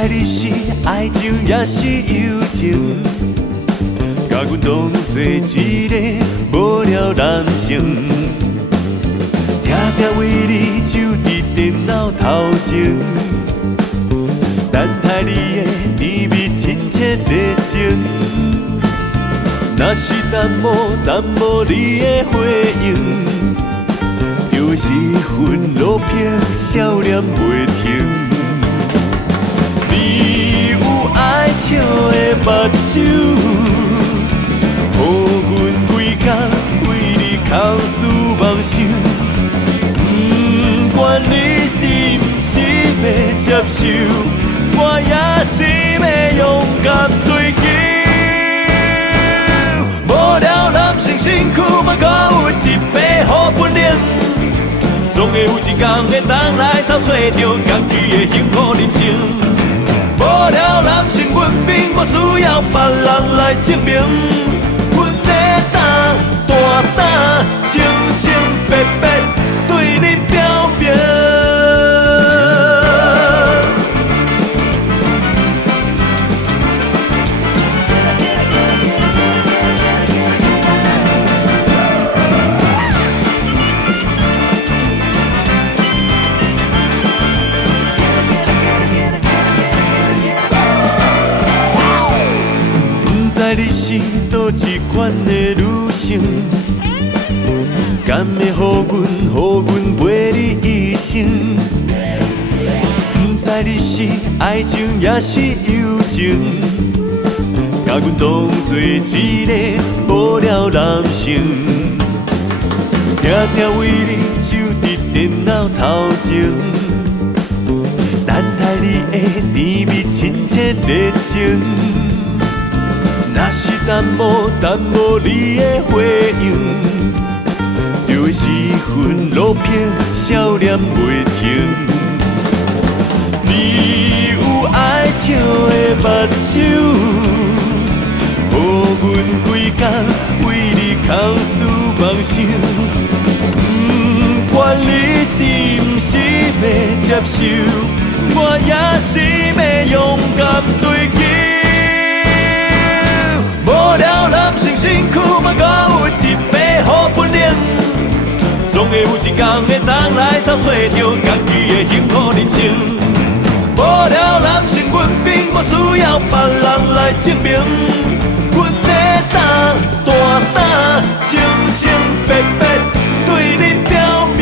知你是爱情也是友情，甲阮当作一个无聊男生，定定为你守伫电脑头前，等待你的甜蜜亲切热情。若是等无你的回应，就是份落魄笑脸袂停。你有爱笑的目睭，予阮规工为你空思梦想。不管你是毋是要接受，我也是要勇敢对求。无聊男性身躯，莫搁有一杯好本领，总会有一天会当来找找到家己的幸福人生。无聊男性，阮并无需要别人来证明，阮在担大胆，清清白白对你表明。你是倒一款的女性，敢会予阮陪你一生？不知你是爱情也是友情，甲阮当作一个无聊男生，定定为你守伫电脑头前，等待你的甜蜜亲切热情。若是等无你的回应，就是份落魄笑脸袂停。你有爱笑的目睭，予阮规工为你空思梦想。不管你是毋是要接受，我也是要勇敢对求。无聊男性身躯，莫搁有一杯好本领，总会有一天会当来找找到家己的幸福人生。无聊男性，阮并无需要别人来证明，阮在担大胆，清清白白对你表明。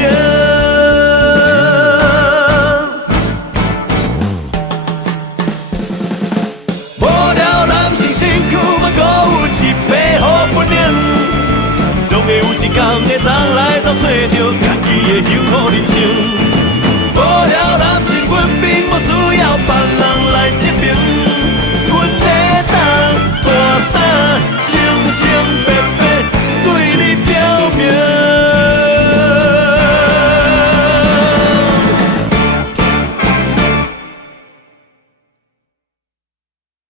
总会有一天会当来找找到家己的幸福人生。